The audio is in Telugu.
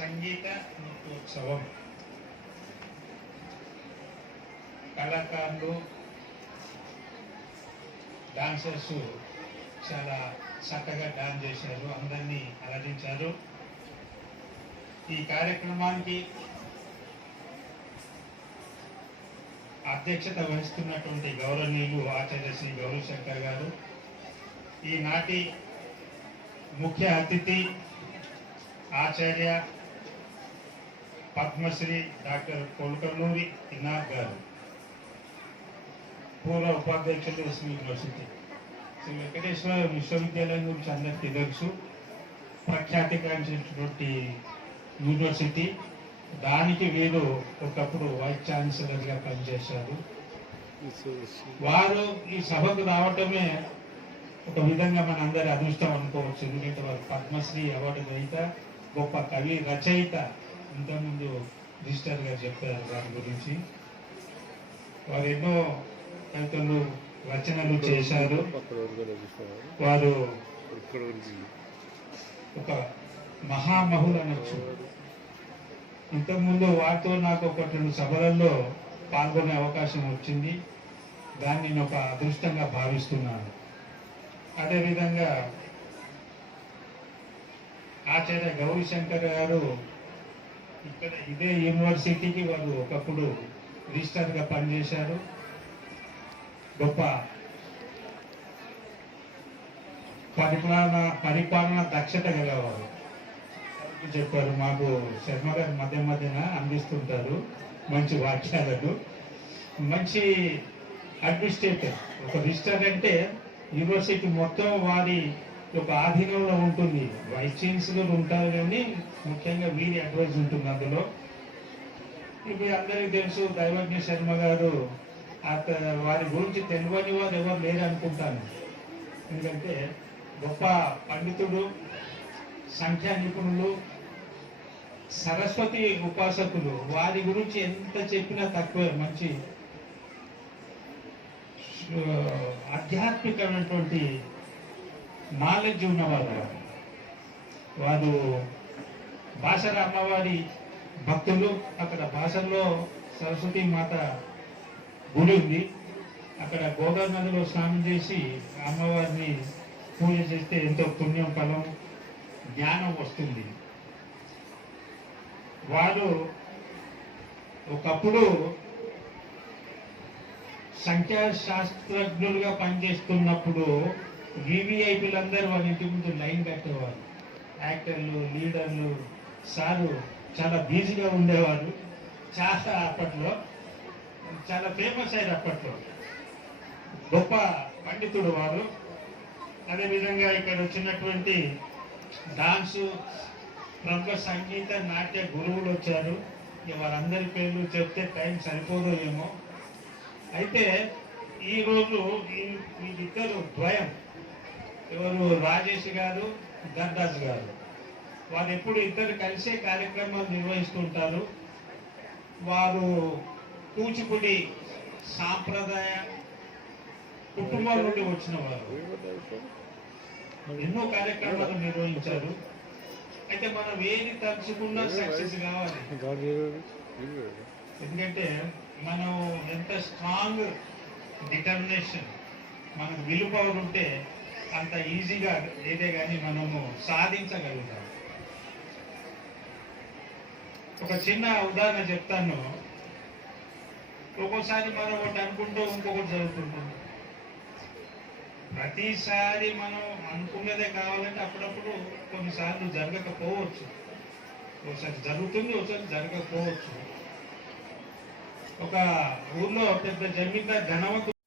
సంగీత నృత్యోత్సవం కళాకారులు డాన్సర్స్ చాలా చక్కగా డాన్స్ చేశారు, అందరినీ అలరించారు. ఈ కార్యక్రమానికి అధ్యక్షత వహిస్తున్నటువంటి గౌరవనీయులు ఆచార్య శ్రీ గౌరీశంకర్ గారు, ఈనాటి ముఖ్య అతిథి ఆచార్య పద్మశ్రీ డాక్టర్ కొల్కనూరి ఇనాక్ గారు, పూర్వ ఉపాధ్యక్షులు ఎస్వి యూనివర్సిటీ, శ్రీ వెంకటేశ్వర విశ్వవిద్యాలయం గురించి అందరికీ తెలుసు. ప్రఖ్యాతిగాంచినటువంటి యూనివర్సిటీ, దానికి వీరు ఒకప్పుడు వైస్ ఛాన్సలర్గా పనిచేశారు. వారు ఈ సభకు రావటమే ఒక విధంగా మన అందరి అదృష్టం అనుకోవచ్చు. ఎందుకంటే వారు పద్మశ్రీ అవార్డు గ్రహీత, గొప్ప కవి రచయిత. ఇంతకుముందు రిజిస్టర్ గారు చెప్పారు వారి గురించి. వారు ఎన్నో కవితలు రచనలు చేశారు. వారు ఒక మహామహులు అనొచ్చు. ఇంతకుముందు వారితో నాకు ఒక 2 సభలలో పాల్గొనే అవకాశం వచ్చింది. దాన్ని నేను ఒక అదృష్టంగా భావిస్తున్నాను. అదేవిధంగా ఆచార్య గౌరీశంకర్ గారు ఇక్కడ ఇదే యూనివర్సిటీకి వారు ఒకప్పుడు రిజిస్టర్గా పనిచేశారు. గొప్ప పరిపాలన దక్షత గలవారు. చెప్పారు, మాకు శర్మ గారు మధ్యన అందిస్తుంటారు మంచి వాక్యాలను. మంచి అడ్మినిస్ట్రేటర్. ఒక రిజిస్టర్ అంటే యూనివర్సిటీ మొత్తం వారి ఒక ఆధీనంలో ఉంటుంది. వైస్ ఛాన్సలర్ ఉంటారు, కానీ ముఖ్యంగా వీరి అడ్వైజ్ ఉంటుంది అందులో. ఇప్పుడు అందరికీ తెలుసు దైవజ్ఞ శర్మ గారు. వారి గురించి తెలియని వారు ఎవరు లేరు అనుకుంటాను. ఎందుకంటే గొప్ప పండితుడు, సంఖ్యా నిపుణులు, సరస్వతి ఉపాసకులు. వారి గురించి ఎంత చెప్పినా తక్కువే. మంచి ఆధ్యాత్మికమైనటువంటి నాలెడ్జ్ ఉన్నవారు. వారు భాషల అమ్మవారి భక్తులు. అక్కడ భాషల్లో సరస్వతి మాత గుడి ఉంది. అక్కడ గోదావరి నదిలో స్నానం చేసి అమ్మవారిని పూజ చేస్తే ఎంతో పుణ్యం, ఫలం, జ్ఞానం వస్తుంది. వారు ఒకప్పుడు సంఖ్యాశాస్త్రజ్ఞులుగా పనిచేస్తున్నప్పుడు వివిఐపీలందరూ వాళ్ళ ఇంటి ముందు లైన్ కట్టేవారు. యాక్టర్లు, లీడర్లు. సారు చాలా బిజీగా ఉండేవారు. చాలా అప్పట్లో చాలా ఫేమస్ అయ్యారు. అప్పట్లో గొప్ప పండితుడు వారు. అదేవిధంగా ఇక్కడ వచ్చినటువంటి డాన్సు ప్రముఖ సంగీత నాట్య గురువులు వచ్చారు. వారందరి పేర్లు చెప్తే టైం సరిపోదో ఏమో. అయితే ఈరోజు వీరిద్దరు ద్వయం, ఎవరు రాజేష్ గారు, గర్దాస్ గారు, వారు ఎప్పుడు ఇద్దరు కలిసే కార్యక్రమాలు నిర్వహిస్తుంటారు. వారు కూచిపూడి సాంప్రదాయ కుటుంబం నుండి వచ్చిన వారు. ఎన్నో కార్యక్రమాలు నిర్వహించారు. అయితే మనం ఏది తలుచుకున్నా సక్సెస్ కావాలి. ఎందుకంటే మనం ఎంత స్ట్రాంగ్ డిటర్మినేషన్, మనకు విల్ పవర్ ఉంటే అంత ఈజీగా ఏదే కానీ మనము సాధించగలుగుతాం. ఒక చిన్న ఉదాహరణ చెప్తాను. ఒక్కోసారి మనం ఒకటి అనుకుంటూ ఇంకొకటి జరుగుతుంటుంది. ప్రతిసారి మనం అనుకున్నదే కావాలంటే అప్పుడప్పుడు కొన్నిసార్లు జరగకపోవచ్చు. ఒకసారి జరుగుతుంది, ఒకసారి జరగకపోవచ్చు. ఒక ఊర్లో పెద్ద జమీందార్ ధనవంతుడు